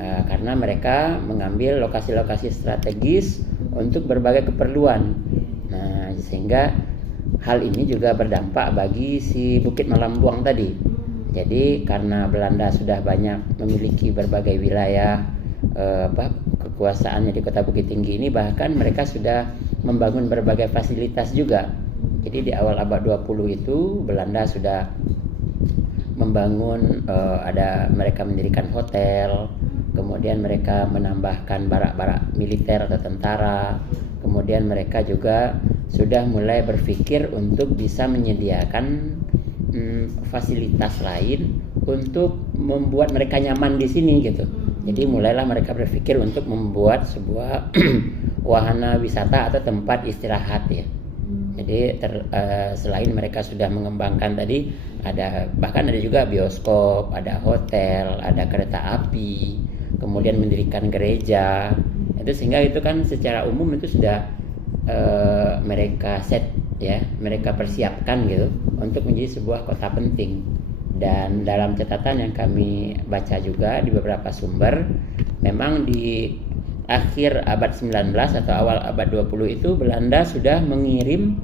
karena mereka mengambil lokasi-lokasi strategis untuk berbagai keperluan. Nah, sehingga hal ini juga berdampak bagi si Bukit Malambuang tadi. Jadi karena Belanda sudah banyak memiliki berbagai wilayah kekuasaannya di Kota Bukit Tinggi ini, bahkan mereka sudah membangun berbagai fasilitas juga. Jadi di awal abad 20 itu Belanda sudah membangun mereka mendirikan hotel, kemudian mereka menambahkan barak-barak militer atau tentara, kemudian mereka juga sudah mulai berpikir untuk bisa menyediakan fasilitas lain untuk membuat mereka nyaman di sini gitu. Jadi mulailah mereka berpikir untuk membuat sebuah wahana wisata atau tempat istirahat ya. Jadi selain mereka sudah mengembangkan tadi, bahkan ada juga bioskop, ada hotel, ada kereta api, kemudian mendirikan gereja. Itu sehingga itu kan secara umum itu sudah mereka set ya, mereka persiapkan gitu untuk menjadi sebuah kota penting. Dan dalam catatan yang kami baca juga di beberapa sumber, memang di akhir abad 19 atau awal abad 20 itu Belanda sudah mengirim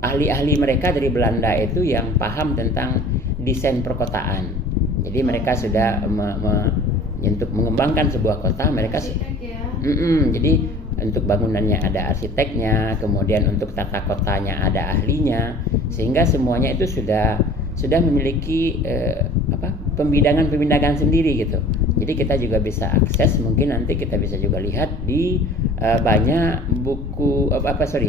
ahli-ahli mereka dari Belanda itu yang paham tentang desain perkotaan. Jadi mereka sudah untuk mengembangkan sebuah kota, mereka jadi untuk bangunannya ada arsiteknya, kemudian untuk tata kotanya ada ahlinya, sehingga semuanya itu sudah memiliki pembidangan sendiri gitu. Jadi kita juga bisa akses, mungkin nanti kita bisa juga lihat di banyak buku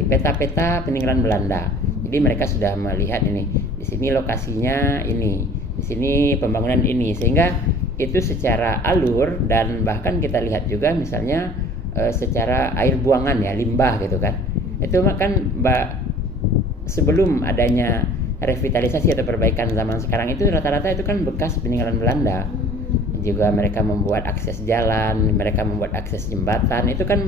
peta-peta peninggalan Belanda. Jadi mereka sudah melihat ini, di sini lokasinya ini, di sini pembangunan ini, sehingga itu secara alur, dan bahkan kita lihat juga misalnya secara air buangan ya, limbah gitu kan. Itu kan sebelum adanya revitalisasi atau perbaikan zaman sekarang itu rata-rata itu kan bekas peninggalan Belanda. Juga mereka membuat akses jalan, mereka membuat akses jembatan. Itu kan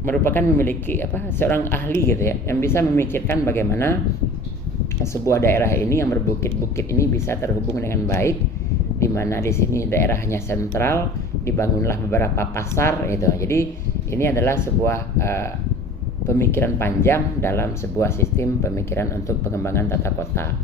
merupakan memiliki seorang ahli gitu ya, yang bisa memikirkan bagaimana sebuah daerah ini yang berbukit-bukit ini bisa terhubung dengan baik, di mana di sini daerahnya sentral, dibangunlah beberapa pasar gitu. Jadi ini adalah sebuah pemikiran panjang dalam sebuah sistem pemikiran untuk pengembangan tata kota.